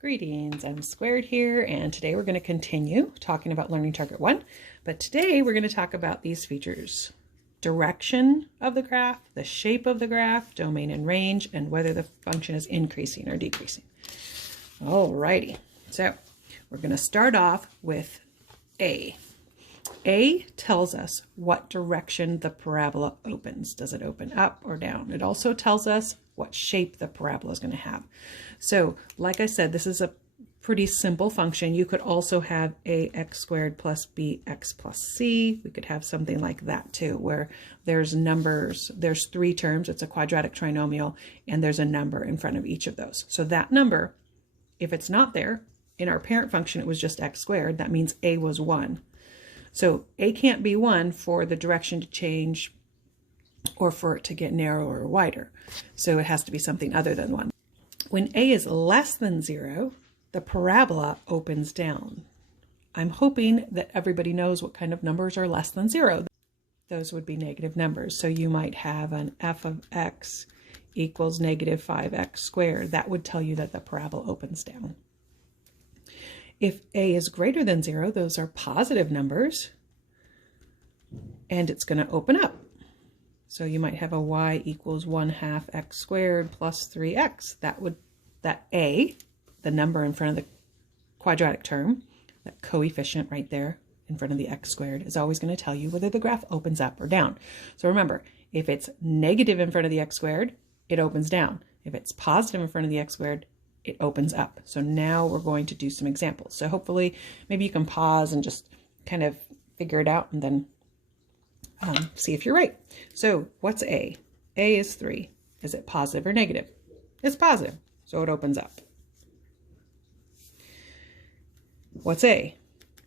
Greetings, I'm Squared here, and today we're going to continue talking about Learning Target 1, but today we're going to talk about these features: direction of the graph, the shape of the graph, domain and range, and whether the function is increasing or decreasing. Alrighty, so we're going to start off with A. A tells us what direction the parabola opens. Does it open up or down? It also tells us what shape the parabola is going to have. So, like I said, this is a pretty simple function. You could also have ax squared plus bx plus c. We could have something like that too, where there's numbers, there's three terms, it's a quadratic trinomial, and there's a number in front of each of those. So that number, if it's not there, in our parent function it was just x squared, that means a was 1. So a can't be 1 for the direction to change or for it to get narrower or wider. So it has to be something other than 1. When a is less than 0, the parabola opens down. I'm hoping that everybody knows what kind of numbers are less than 0. Those would be negative numbers. So you might have an f of x equals negative 5x squared. That would tell you that the parabola opens down. If a is greater than 0, those are positive numbers, and it's going to open up. So you might have a y equals 1/2 x squared plus 3x. That a, the number in front of the quadratic term, that coefficient right there in front of the x squared, is always going to tell you whether the graph opens up or down. So remember, if it's negative in front of the x squared, it opens down. If it's positive in front of the x squared, it opens up. So now we're going to do some examples. So hopefully maybe you can pause and just kind of figure it out and then see if you're right. So what's A? A is 3. Is it positive or negative? It's positive, so it opens up. What's A?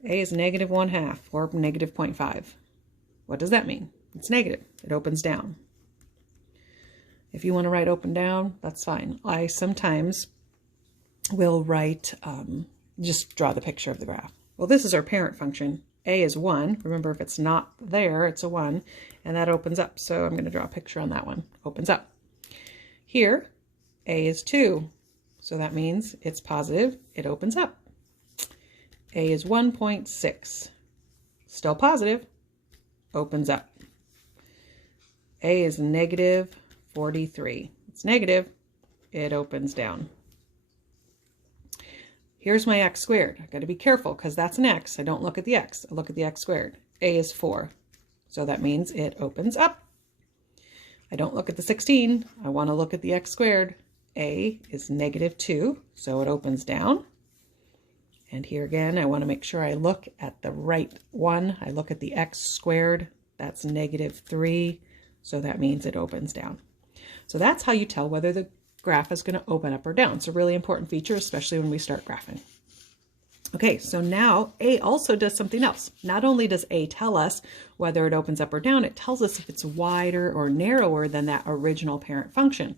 A is negative 1/2 or negative 0.5. What does that mean? It's negative. It opens down. If you want to write open down, that's fine. I sometimes will write, just draw the picture of the graph. Well, this is our parent function. A is 1. Remember, if it's not there, it's a 1, and that opens up. So I'm going to draw a picture on that one. Opens up. Here, A is 2. So that means it's positive. It opens up. A is 1.6. Still positive. Opens up. A is negative 43. It's negative. It opens down. Here's my x squared. I've got to be careful because that's an x. I don't look at the x. I look at the x squared. A is 4. So that means it opens up. I don't look at the 16. I want to look at the x squared. A is negative 2. So it opens down. And here again, I want to make sure I look at the right one. I look at the x squared. That's negative 3. So that means it opens down. So that's how you tell whether the graph is going to open up or down. It's a really important feature, especially when we start graphing. Okay, so now A also does something else. Not only does A tell us whether it opens up or down, it tells us if it's wider or narrower than that original parent function.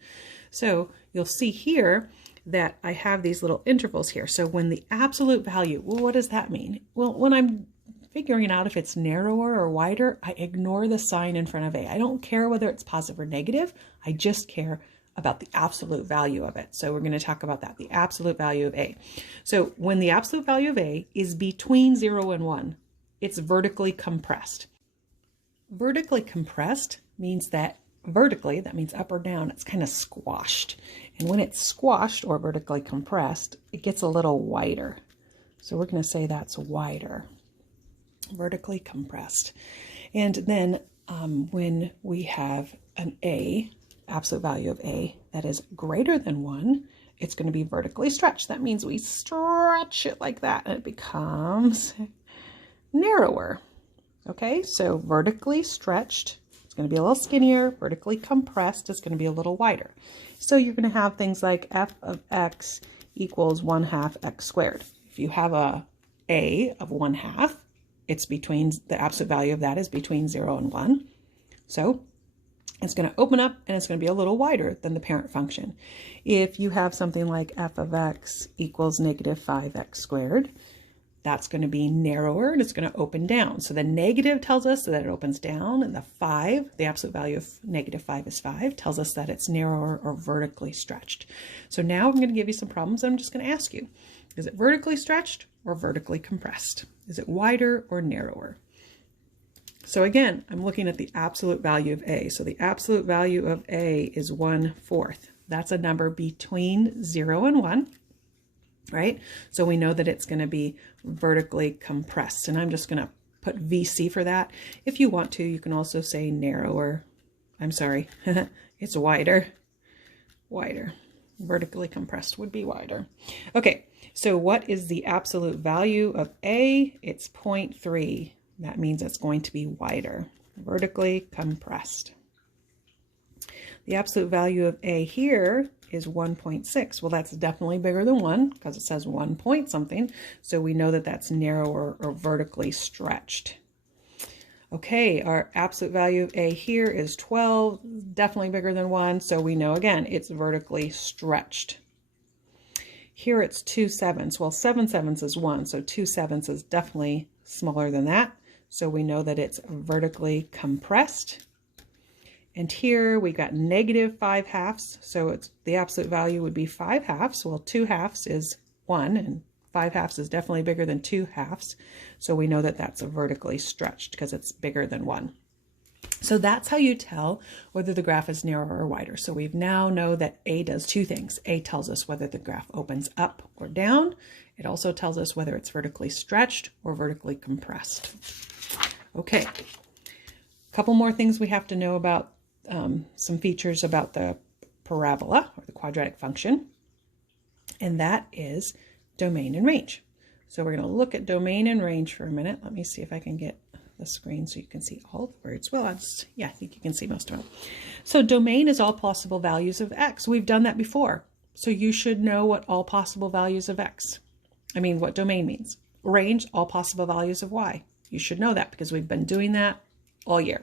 So you'll see here that I have these little intervals here. So when the absolute value, well, what does that mean? Well, when I'm figuring out if it's narrower or wider, I ignore the sign in front of A. I don't care whether it's positive or negative. I just care about the absolute value of it. So we're going to talk about that, the absolute value of A. So when the absolute value of A is between 0 and 1, it's vertically compressed. Vertically compressed means that vertically, that means up or down, it's kind of squashed. And when it's squashed or vertically compressed, it gets a little wider. So we're going to say that's wider, vertically compressed. And then when we have an A, absolute value of A that is greater than 1, it's going to be vertically stretched. That means we stretch it like that and it becomes narrower. Okay, so vertically stretched, it's going to be a little skinnier. Vertically compressed is going to be a little wider. So you're going to have things like f of x equals 1/2 x squared. If you have a of 1/2, it's between, the absolute value of that is between 0 and 1. So it's going to open up and it's going to be a little wider than the parent function. If you have something like f of x equals negative 5x squared, that's going to be narrower and it's going to open down. So the negative tells us that it opens down, and the 5, the absolute value of -5 is 5, tells us that it's narrower or vertically stretched. So now I'm going to give you some problems. I'm just going to ask you, is it vertically stretched or vertically compressed? Is it wider or narrower? So again, I'm looking at the absolute value of A. So the absolute value of A is 1/4. That's a number between 0 and 1, right? So we know that it's going to be vertically compressed. And I'm just going to put VC for that. If you want to, you can also say narrower. I'm sorry, it's wider. Wider. Vertically compressed would be wider. Okay, so what is the absolute value of A? It's 0.3. That means it's going to be wider, vertically compressed. The absolute value of A here is 1.6. Well, that's definitely bigger than 1 because it says 1 point something. So we know that that's narrower or vertically stretched. Okay, our absolute value of A here is 12, definitely bigger than 1. So we know, again, it's vertically stretched. Here it's 2/7. Well, 7/7 is 1, so 2/7 is definitely smaller than that. So we know that it's vertically compressed. And here we got -5/2. So it's the absolute value would be 5/2. Well, 2/2 is 1, and 5/2 is definitely bigger than 2/2. So we know that that's a vertically stretched because it's bigger than 1. So that's how you tell whether the graph is narrower or wider. So we now know that A does two things. A tells us whether the graph opens up or down. It also tells us whether it's vertically stretched or vertically compressed. Okay, a couple more things we have to know about some features about the parabola or the quadratic function, and that is domain and range. So we're going to look at domain and range for a minute. Let me see if I can get the screen so you can see all the words. Well, I think you can see most of them. So domain is all possible values of x. We've done that before. So you should know what all possible values of x, what domain means. Range, all possible values of y. You should know that because we've been doing that all year.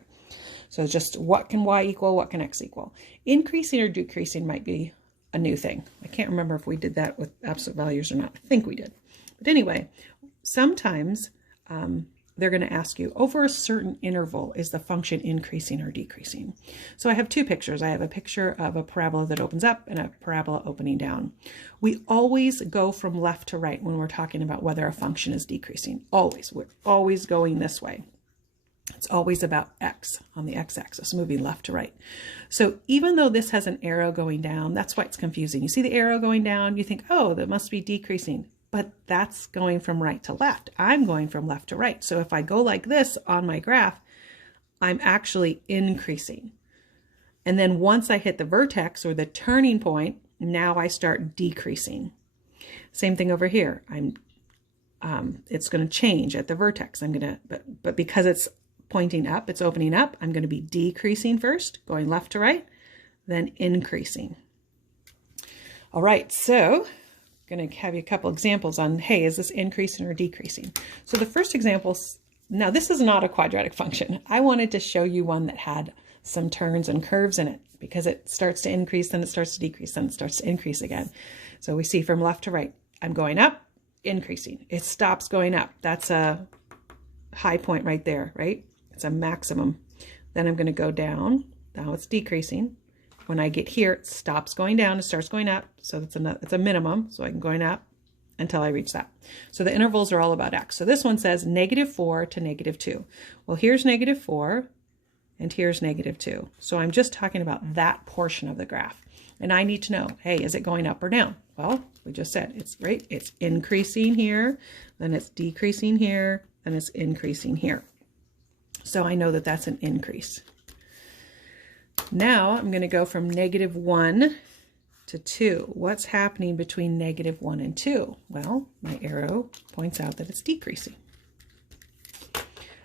So just what can y equal, what can x equal? Increasing or decreasing might be a new thing. I can't remember if we did that with absolute values or not. I think we did. But anyway, sometimes they're going to ask you, over a certain interval, is the function increasing or decreasing? So I have two pictures. I have a picture of a parabola that opens up and a parabola opening down. We always go from left to right when we're talking about whether a function is decreasing. Always. We're always going this way. It's always about x on the x-axis, moving left to right. So even though this has an arrow going down, that's why it's confusing. You see the arrow going down, you think, oh, that must be decreasing. But that's going from right to left. I'm going from left to right. So if I go like this on my graph, I'm actually increasing. And then once I hit the vertex or the turning point, now I start decreasing. Same thing over here. It's going to change at the vertex. But because it's pointing up, it's opening up, I'm going to be decreasing first, going left to right, then increasing. All right, so going to have you a couple examples on, hey, is this increasing or decreasing? So the first example, now this is not a quadratic function. I wanted to show you one that had some turns and curves in it because it starts to increase, then it starts to decrease, then it starts to increase again. So we see from left to right, I'm going up, increasing. It stops going up. That's a high point right there, right? It's a maximum. Then I'm going to go down. Now it's decreasing. When I get here, it stops going down, it starts going up. So it's a minimum. So I'm going up until I reach that. So the intervals are all about x. So this one says -4 to -2. Well, here's -4 and here's -2. So I'm just talking about that portion of the graph. And I need to know, hey, is it going up or down? Well, we just said it's right. It's increasing here, then it's decreasing here, then it's increasing here. So I know that that's an increase. Now I'm going to go from -1 to 2. What's happening between -1 and 2? Well, my arrow points out that it's decreasing.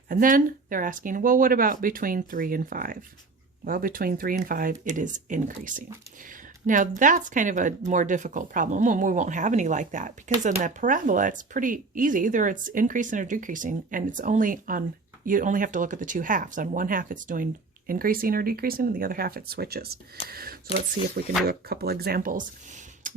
And then they're asking, well, what about between 3 and 5? Well, between 3 and 5, it is increasing. Now that's kind of a more difficult problem, and we won't have any like that because in the parabola, it's pretty easy. Either it's increasing or decreasing, and it's only on, you only have to look at the two halves. On one half, it's doing increasing or decreasing, and the other half it switches. So let's see if we can do a couple examples.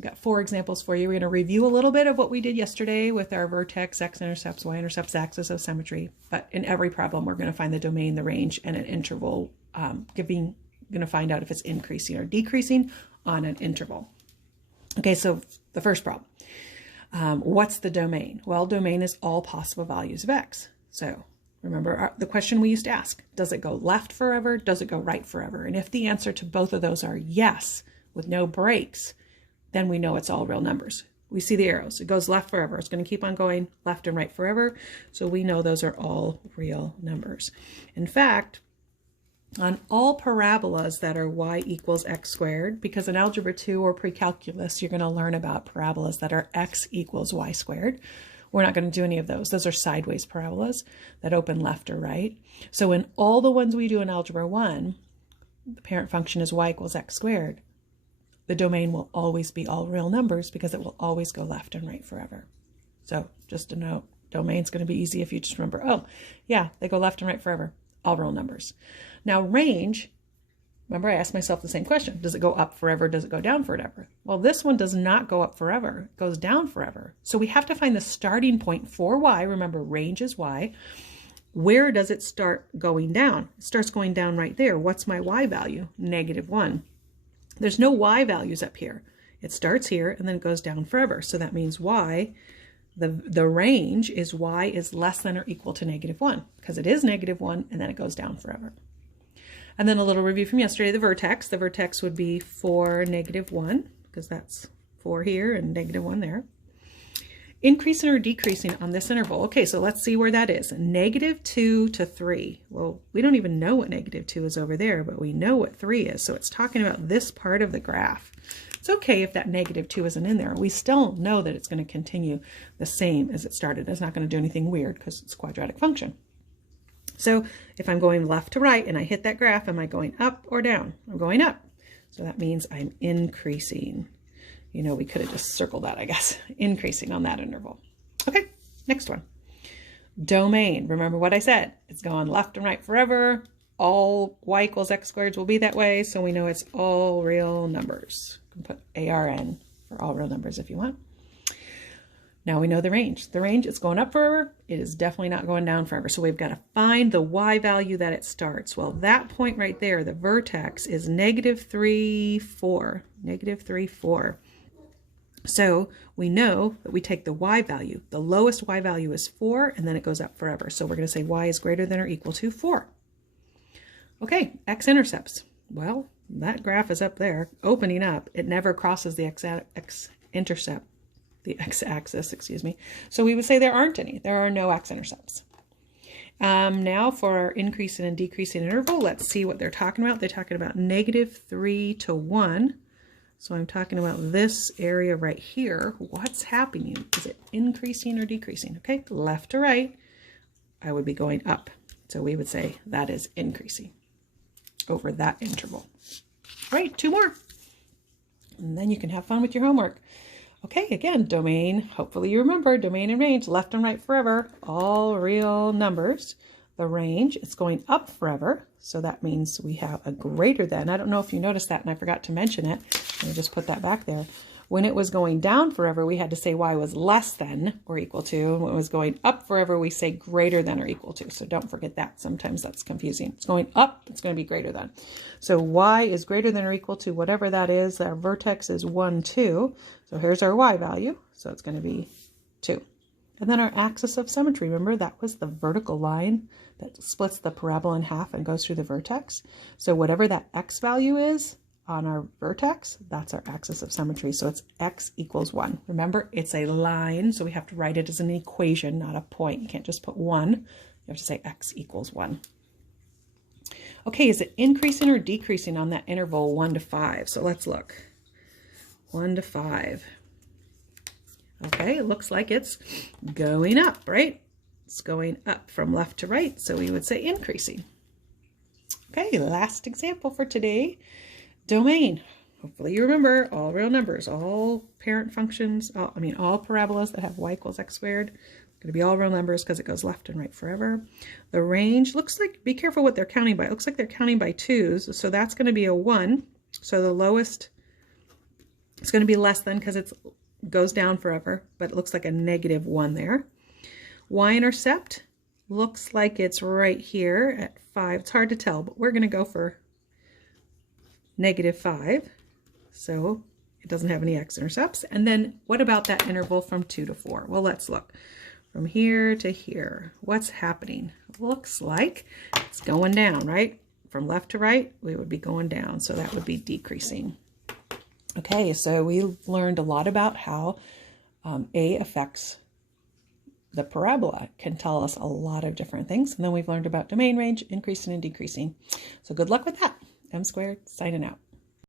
We've got 4 examples for you. We're going to review a little bit of what we did yesterday with our vertex, x-intercepts, y-intercepts, axis of symmetry. But in every problem, we're going to find the domain, the range, and an interval, going to find out if it's increasing or decreasing on an interval. Okay, so the first problem. What's the domain? Well, domain is all possible values of x. So remember the question we used to ask. Does it go left forever? Does it go right forever? And if the answer to both of those are yes, with no breaks, then we know it's all real numbers. We see the arrows. It goes left forever. It's going to keep on going left and right forever. So we know those are all real numbers. In fact, on all parabolas that are y equals x squared, because in Algebra 2 or pre-calculus, you're going to learn about parabolas that are x equals y squared. We're not going to do any of those. Those are sideways parabolas that open left or right. So in all the ones we do in Algebra 1, the parent function is y equals x squared. The domain will always be all real numbers because it will always go left and right forever. So just a note, domain's going to be easy if you just remember, oh, yeah, they go left and right forever, all real numbers. Now range, remember I asked myself the same question. Does it go up forever? Does it go down forever? Well, this one does not go up forever. It goes down forever. So we have to find the starting point for y. Remember, range is y. Where does it start going down? It starts going down right there. What's my y value? -1. There's no y values up here. It starts here and then it goes down forever. So that means y, the range is y is less than or equal to -1 because it is -1 and then it goes down forever. And then a little review from yesterday, the vertex. The vertex would be 4, -1 because that's 4 here and -1 there. Increasing or decreasing on this interval. Okay, so let's see where that is. -2 to 3. Well, we don't even know what -2 is over there, but we know what 3 is. So it's talking about this part of the graph. It's okay if that -2 isn't in there. We still know that it's going to continue the same as it started. It's not going to do anything weird because it's a quadratic function. So if I'm going left to right and I hit that graph, am I going up or down? I'm going up. So that means I'm increasing. You know, we could have just circled that, I guess, increasing on that interval. Okay, next one. Domain. Remember what I said. It's going left and right forever. All y equals x squareds will be that way, so we know it's all real numbers. You can put ARN for all real numbers if you want. Now we know the range. The range is going up forever. It is definitely not going down forever. So we've got to find the y value that it starts. Well, that point right there, the vertex, is -3, 4. -3, 4. So we know that we take the y value. The lowest y value is 4, and then it goes up forever. So we're going to say y is greater than or equal to 4. Okay, x-intercepts. Well, that graph is up there, opening up. It never crosses the x-intercept, the x-axis, excuse me. So we would say there aren't any. There are no x-intercepts. Now for our increasing and decreasing interval, let's see what they're talking about. They're talking about -3 to 1. So I'm talking about this area right here. What's happening? Is it increasing or decreasing? Okay, left to right, I would be going up. So we would say that is increasing over that interval. All right, 2 more. And then you can have fun with your homework. Okay, again, domain. Hopefully you remember domain and range, left and right forever, all real numbers. The range, it's going up forever. So that means we have a greater than. I don't know if you noticed that and I forgot to mention it. Let me just put that back there. When it was going down forever, we had to say y was less than or equal to. And when it was going up forever, we say greater than or equal to. So don't forget that. Sometimes that's confusing. It's going up, it's going to be greater than. So y is greater than or equal to whatever that is. Our vertex is 1, 2. So here's our y value. So it's going to be 2. And then our axis of symmetry, remember that was the vertical line that splits the parabola in half and goes through the vertex. So whatever that x value is on our vertex, that's our axis of symmetry. So it's x equals 1. Remember, it's a line, so we have to write it as an equation, not a point. You can't just put 1. You have to say x equals 1. Okay, is it increasing or decreasing on that interval 1 to 5? So let's look. 1 to 5. Okay, it looks like it's going up, right? It's going up from left to right, so we would say increasing. Okay, last example for today. Domain. Hopefully you remember all real numbers, all parent functions, all parabolas that have y equals x squared. Going to be all real numbers because it goes left and right forever. The range looks like, be careful what they're counting by. It looks like they're counting by 2s, so that's going to be a 1. So the lowest It's going to be less than because it goes down forever, but it looks like a -1 there. Y-intercept looks like it's right here at 5. It's hard to tell, but we're going to go for -5. So it doesn't have any x-intercepts. And then what about that interval from 2 to 4? Well, let's look. From here to here, what's happening? Looks like it's going down, right? From left to right, we would be going down. So that would be decreasing. Okay, so we learned a lot about how A affects the parabola. It can tell us a lot of different things. And then we've learned about domain range, increasing and decreasing. So good luck with that. M squared, signing out.